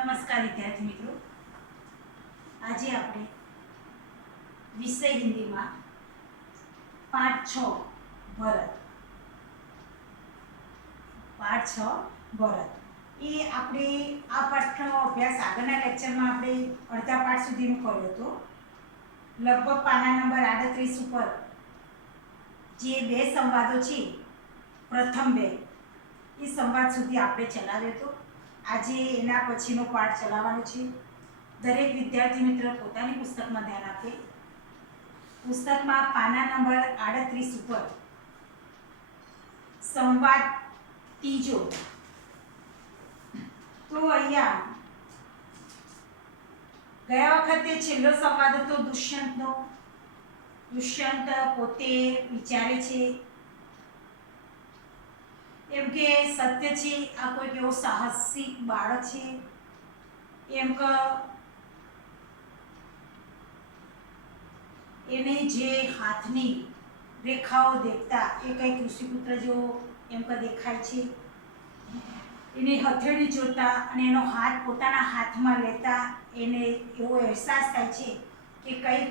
नमस्कार विद्यार्थी मित्रों, आज આપણે વિષય હિન્દીમાં પાઠ 6 ભરત એ આપણે આ પાઠનો અભ્યાસ આગળના લેક્ચરમાં આપણે અડધા પાઠ સુધીનો કર્યો હતો. લગભગ પાના નંબર 38 ઉપર જે બે સંવાદો છે, પ્રથમ બે એ સંવાદ સુધી આપણે ચલાવ્યો હતો. આજે એના પછીનો પાઠ ચલાવવાનો છે. દરેક વિદ્યાર્થી મિત્ર પોતાની પુસ્તકમાં ધ્યાન આપે. પુસ્તકમાં પાના નંબર 38 ઉપર સંવાદ ત્રીજો. તો અહીંયા ગયા વખતે છેલ્લો સંવાદ હતો દુષ્યંતનો. દુષ્યંત પોતે વિચારે છે એમ કે સત્ય છે આ કોઈ એવો સાહસિક બાળક છે, એમ કે એને જે હાથની રેખાઓ દેખતા એ કંઈક ઋષિપુત્ર જેવો એમ કે દેખાય છે. એને હથેળી જોતા અને એનો હાથ પોતાના હાથમાં લેતા એને એવો અહેસાસ થાય છે કે કંઈક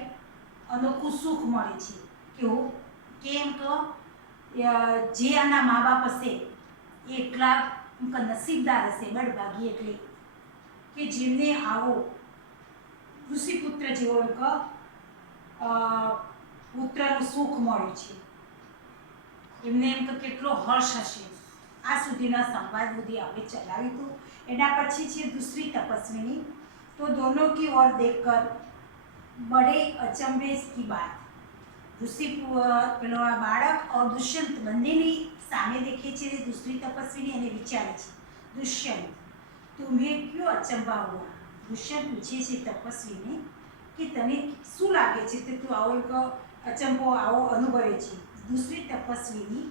અનોખું સુખ મળે છે. કેવું? કેમ કે જે આના મા બાપ હશે એ એટલા નસીબદાર હશે, બળભાગી એટલે કે જેમને આવો ઋષિપુત્ર જેવો એમ કે પુત્રનું સુખ મળ્યું છે. એમને એમ કે કેટલો હર્ષ હશે. આ સુધીના સંવાદ સુધી આપણે ચલાવ્યું હતું. એના પછી છે दूसरी तपस्विनी. तो दोनों की ओर देखकर बड़े अचंभे की बात. ऋषि પેલો આ બાળક और दुष्यंत બંનેની સામે દેખે છે दूसरी तपस्विनी અને વિચારે છે, दुष्यंत तुम्हें क्यों अचंभा हुआ? दुष्यंत पूछे છે તપસ્વીને કે તને શું લાગે છે કે તું આવો એક अचंभो आओ अनुभवे છે. दूसरी तपस्विनी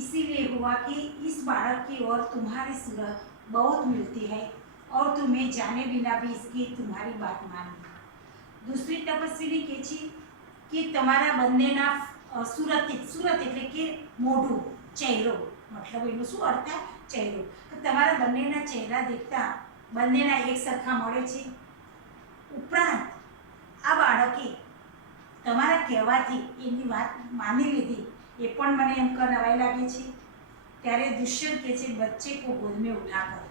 इसीलिए हुआ कि इस बालक की ओर तुम्हारी सूरत बहुत मिलती है और तुम्हें जाने बिना भी इसकी तुम्हारी बात मानी. दूसरी तपस्विनी કહે છે કે તમારા બંનેના સુરત એટલે કે મોઢું, ચહેરો, મતલબ એનો શું અર્થ થાય? ચહેરો. તો તમારા બંનેના ચહેરા દેખતા બંનેના એક સરખા મળે છે. ઉપરાંત આ બાળકે તમારા કહેવાથી એની વાત માની લીધી એ પણ મને એમ કે નવાઈ લાગે છે. ત્યારે દુષ્યંત કહે છે બચ્ચે કો ગોદ में उठा कर.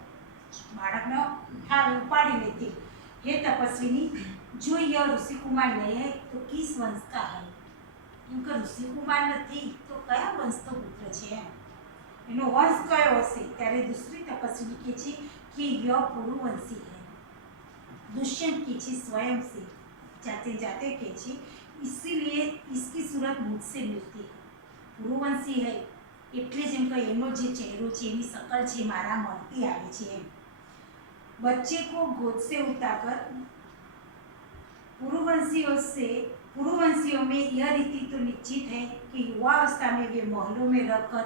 બાળકને ઉપાડી લેતી. હે તપસ્વીની, જો यह ऋषि कुमार नहीं है तो किस वंश का है? એમ કે ઋષિ કુમાર નથી તો કયા વંશનો પુત્ર છે? એનો વંશ કયો હશે? ત્યારે दूसरी तपस्वी કહે છે કે यह पुरुवंशी है. दुष्यंत કહે છે स्वयं से, जाते जाते કહે છે इसीलिए इसकी सूरत मुझसे मिलती है. પુરુવંશી है એટલે જ એમ કે એનો જે ચહેરો છે એની શકલ છે મારા મળતી આવે છે એમ. बच्चे को गोद से उठाकर पुरुवंशियों में यह रीति तो निश्चित है कि युवावस्था में वे महलों में रहकर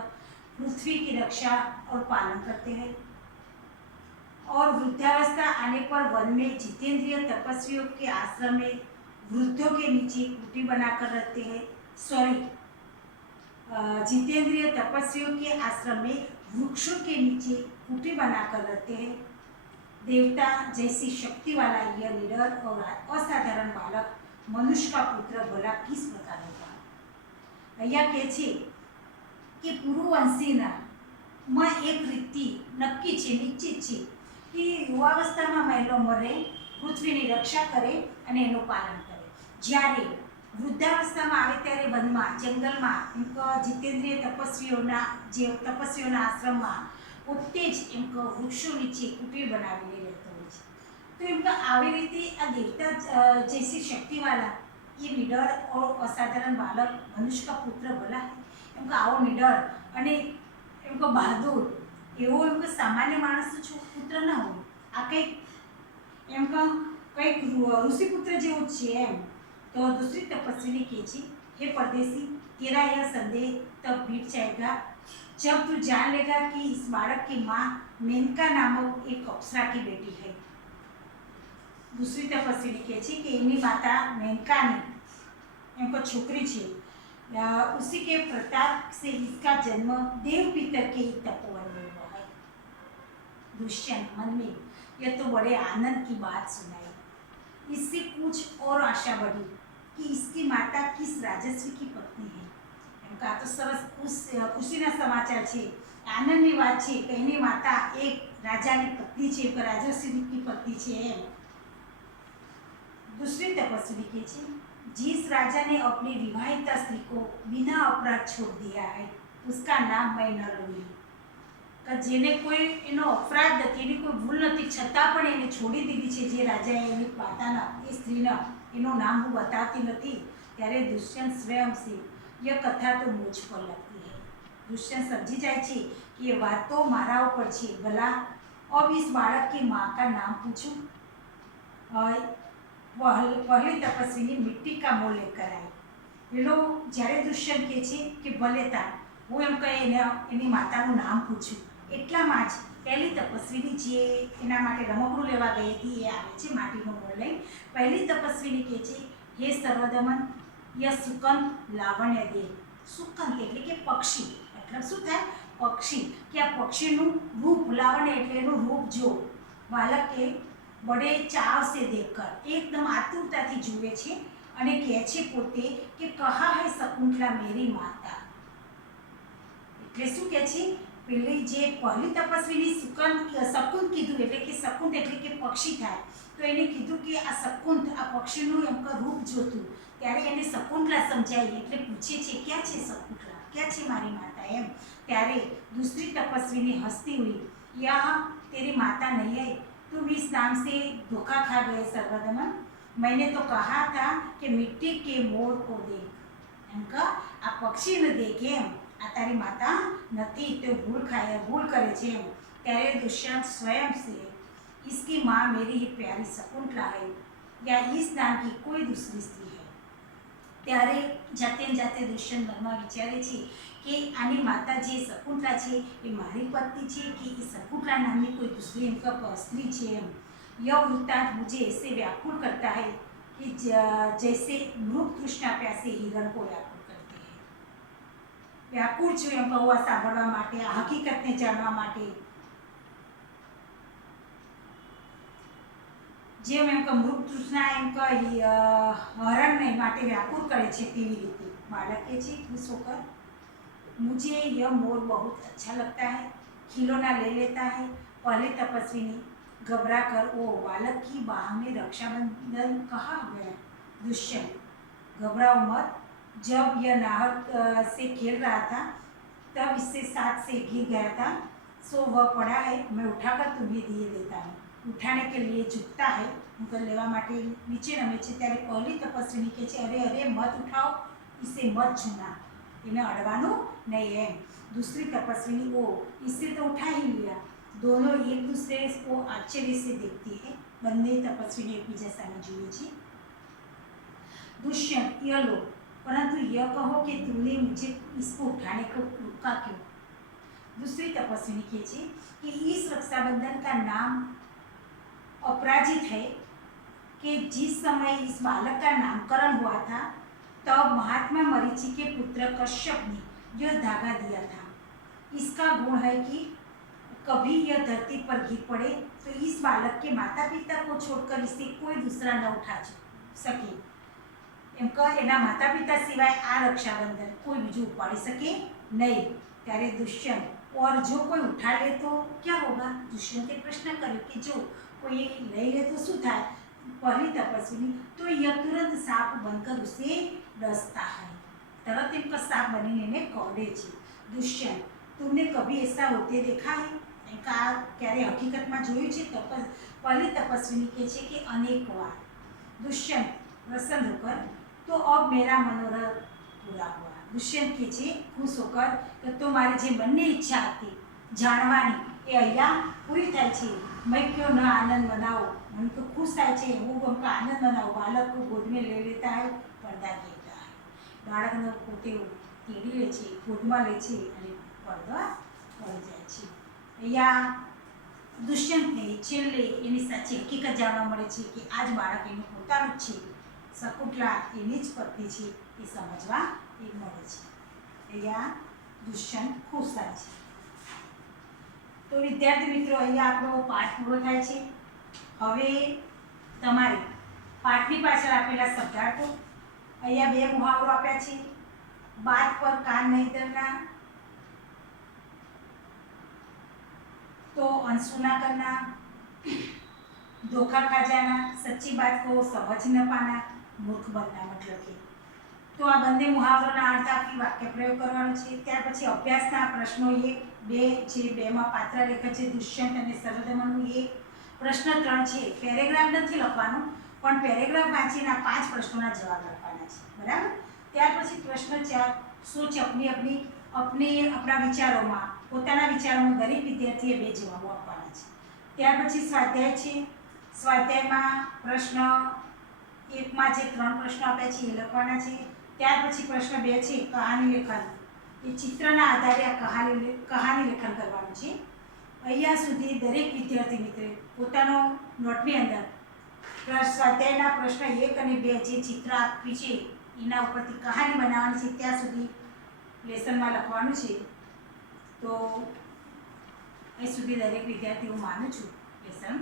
पृथ्वी की रक्षा और पालन करते हैं और वृद्धावस्था आने पर वन में जितेंद्रिय तपस्वियों के आश्रम में वृद्धों के नीचे कुटी बनाकर रहते हैं. जितेंद्रिय तपस्वियों के आश्रम में वृक्षों के नीचे कुटी बनाकर रहते हैं. देवता जैसी शक्ति वाला यह निडर और असाधारण बालक मनुष्य का पुत्र भला किस प्रकार होगा? અહીંયા કહે છે કે પુરુવંશીનામાં એક રીતિ નક્કી છે, નિશ્ચિત છે કે યુવાવસ્થામાં મહિલો મરે, પૃથ્વીની રક્ષા કરે અને એનું પાલન કરે. જ્યારે વૃદ્ધાવસ્થામાં આવે ત્યારે વનમાં, જંગલમાં એમ કે જીતેન્દ્રિય તપસ્વીઓના આશ્રમમાં પોતે જ એમ કે વૃક્ષો નીચે કુટીર બનાવીને રહેતો હોય છે. તો એમ કે આવી રીતે આ દેવતા જૈસી શક્તિવાળા એ નિડર और असाधारण बालक मनुष्य का पुत्र भला है. એમ કે આવો નિડર અને એમ કે બહાદુર એવો એમ કે સામાન્ય માણસનો પુત્ર ન હોય. આ કંઈક એમ કે કંઈક ઋષિપુત્ર જેવું જ છે એમ. तो दूसरी तपस्विनी કહે છે हे परदेसी, तेरा यह संदेह तब बीत जाएगा जब तू जान लेगा कि इस बालक की माँ मेनका नामक एक अप्सरा की बेटी है. दूसरी तपस्विनी કહે છે કે એની માતા મેનકાની એમ કોઈ छोकरी છે. उसी के प्रताप से इसका जन्म देव पितर के ही तपोवन में हुआ है. दुष्यंत मन में यह तो बड़े आनंद की बात सुनाई। इससे कुछ और आशा बढ़ी कि इसकी माता किस राजस्वी की पत्नी है। એમ કે આ તો સરસ ખુશીના સમાચાર છે, આનંદની વાત છે કે એની માતા એક રાજાની પત્ની છે, એક રાજસ્વીની પત્ની છે એમ। दूसरी तपस्वी के छे, जिस राजा ने अपनी विवाहिता स्त्री को बिना अपराध छोड़ दिया है उसका नाम मैं न लूंगी। કે જેને કોઈ એનો અપરાધ નથી, એની કોઈ ભૂલ નથી, છતાં પણ એને છોડી દીધી છે જે રાજાએ એની માતાના એ સ્ત્રીના, એનું નામ હું બતાવતી નથી। ત્યારે દુષ્યંત સ્વયં से यह कथा तो मुझ पर लगती है। दुष्यंत समझी जाए कि ये बात तो मारा ऊपर छे। भला अब इस बालक की माँ का नाम पूछूं। पहली तपस्वी ने मिट्टी का मोल लेकर आई। પેલો જ્યારે દુષ્યંત કહે છે કે ભલે તાર હું એમ કહી એની માતાનું નામ પૂછું, એટલામાં જ પહેલી તપસ્વીની જે એના માટે રમકડું લેવા ગઈ હતી એ આવે છે માટીનો મોલ લઈ। પહેલી તપસ્વીને કહે છે, હે સર્વદમન, ય સુકંત લાવણ્ય દે। સુકંત એટલે કે પક્ષી, મતલબ શું થાય? પક્ષી, કે આ પક્ષીનું રૂપ, લાવણ્ય એટલે એનું રૂપ જો। બાલકે બડે ચાવ સે દેખકર, એકદમ આતુરતાથી જુએ છે અને કહે છે પોતે કે કહા હૈ શકુંતલા મેરી માતા। એટલે શું કહે છે? પેલી જે પહેલી તપસ્વીની શકુંત કીધું, એટલે કે શકુંત એટલે કે પક્ષી થાય, તો એને કીધું કે આ શકુંત, આ પક્ષીનું એમ રૂપ જોતું, ત્યારે એને શકુંતલા સમજાય, એટલે પૂછે છે ક્યાં છે શકુંતલા, ક્યાં છે મારી માતા એમ। ત્યારે दूसरी तपस्वी हंसती हुई, यहाँ तेरी माता नहीं है, तुम इस नाम से धोखा खा गए सर्वदमन। मैंने तो कहा था कि मिट्टी के मोर को देख। एम का आ पक्षी ने देखे एम, आ तारी माता नथी तो भूल करे छे एम। त्यारे दुष्यंत स्वयं से, इसकी माँ मेरी ही प्यारी शकुंतला है या इस नाम की कोई दूसरी स्त्री है। त्यारे जाते जाते दुष्यंत मनमा विचारे छे कि आनी माता जे शकुंतला छे ए मारी पत्नी छे कि ए शकुंतला नामनी कोई दूसरी इनका स्त्री छे एम। यह वृत्तांत मुझे ऐसे व्याकुल करता है कि जैसे मृग तृष्णा प्यासे हिरण को व्याकुल करते हैं। व्याकुल छुं एम कहवा सांभळवा माटे, आ हकीकतने जाणवा माटे। जेम एम के मृग तृष्णा एम के हरणने माटे व्याकुल करे छे तेवी रीते बालक कहे छे खुश होकर, मुझे यह मोर बहुत अच्छा लगता है, खिलौना ले लेता है। पहले तपस्वी ने घबरा कर वो बालक की बाह में रक्षाबंधन कहा गया। दुष्यंत, घबराओ मत, जब यह नाहर से खेल रहा था तब इससे साथ से गिर गया था, सो वह पड़ा है, मैं उठाकर तुम्हें दिए देता हूँ। उठाने के लिए झुकता है, उनको लेवा माटे नीचे रमे छे। त्यारे पहली तपस्वी कहे छे, अरे अरे मत उठाओ, इसे मत छूना, इन्हें अड़वानो नहीं है। दूसरी तपस्वी ने ओ इससे तो उठा ही लिया। दोनों एक दूसरे को आश्चर्य से देखती है। बंदे तपस्वी ने एक बीजा सामे जुए छे। दुष्यंत, यह लो, परंतु यह कहो कि तुमने मुझे इसको उठाने को रोका क्यों? दूसरी तपस्वी ने कहे छे कि इस रक्षाबंधन का नाम अपराजित है कि जिस समय इस बालक का नामकरण हुआ था तब महात्मा मरीचि के पुत्र कश्यप ने यह धागा दिया था। इसका गुण है कि कभी यह धरती पर गिर पड़े तो इस बालक के माता पिता को छोड़कर इसे कोई दूसरा न उठा सके। एम एना माता पिता सिवाय आ रक्षाबंधन कोई बीजू उपाड़ी सके नहीं। त्यारे दुष्यंत, और जो कोई उठा ले तो क्या होगा? दुष्यंते प्रश्न कर्यो कि जो कोई लई ले तो शू थाय? पहली तपस्वी, तो यह तुरंत सांप बनकर उसे डसता है, तरत इनका सांप बनी ने कौड़े छे। दुष्यंत, तुमने कभी ऐसा होते देखा है? इनका क्यारे हकीकत में जोयुं छे? पहली तपस्वी कहे छे कि अनेक बार। दुष्यंत प्रसन्न होकर, तो अब मेरा मनोरथ पूरा हुआ। दुष्यंत कहे छे खुश होकर, तो मारी जे मननी इच्छा थी जाणवानी ए अहींया पूरी थाय छे। मैं क्यों न आनंद मनाऊं? मन तो खुश थाय छे, हूँ उनका आनंद मनाऊं। बालक को गोद में ले लेता है, પડદા घेता है, बाळकने पोते तेड़ी ले छे, गोदमां ले छे अने પડદા पड़ी जाय छे। अहींया दुष्यंतने छेल्ले एनी साची हकीकत जाणवा मळे छे कि आज बाळक एनुं पोतानुं ज छे, શકુંતલા એની જ પત્ની છે એ સમજવા એ મળે છે। અહીંયા દુષ્યંત ખુશ થાય છે। તો વિદ્યાર્થી મિત્રો, અહીંયા આપણો પાઠ પૂરો થાય છે। હવે તમારે પાઠની પાછળ આપેલા શબ્દાર્થો, અહીંયા 2 મુહાવરો આપ્યા છે. બાત પર કાન નહીં ધરના, तो अनसुना करना, धोखा खा जाना, सच्ची बात को समझ न पाना, मूर्ख बनना. मतलब કે તો આ બંને મુહાવરોના અર્થ આપી વાક્ય પ્રયોગ કરવાનો છે. ત્યાર પછી અભ્યાસના પ્રશ્નો 1, 2 જે 2માં પાત્ર રેખા છે દુષ્યંત અને સર્વદમનનું 1. પ્રશ્ન 3 છે પેરેગ્રાફ નથી લખવાનો, પણ પેરેગ્રાફ વાંચીને 5 પ્રશ્નોના જવાબ લખવાના છે. બરાબર. ત્યાર પછી પ્રશ્ન 4 સોચ अपनी अपना વિચારોમાં, પોતાના વિચારોમાં દરેક વિદ્યાર્થીએ 2 જવાબો આપવાના છે. ત્યાર પછી સ્વાધ્યાય છે. સ્વાધ્યાયમાં પ્રશ્ન 1માં જે 3 પ્રશ્નો આપ્યા છે એ લખવાના છે. ત્યાર પછી પ્રશ્ન 2 છે કહાની લેખન. એ ચિત્રના આધારે આ કહાની લેખન કરવાનું છે. અહીંયા સુધી દરેક વિદ્યાર્થી મિત્રે પોતાનો નોટની અંદર સ્વાધ્યાયના પ્રશ્ન 1 અને 2 જે ચિત્ર આપી છે એના ઉપરથી કહાની બનાવવાની છે ત્યાં સુધી લેસનમાં લખવાનું છે. તો અહીં સુધી દરેક વિદ્યાર્થી હું માનું છું લેસન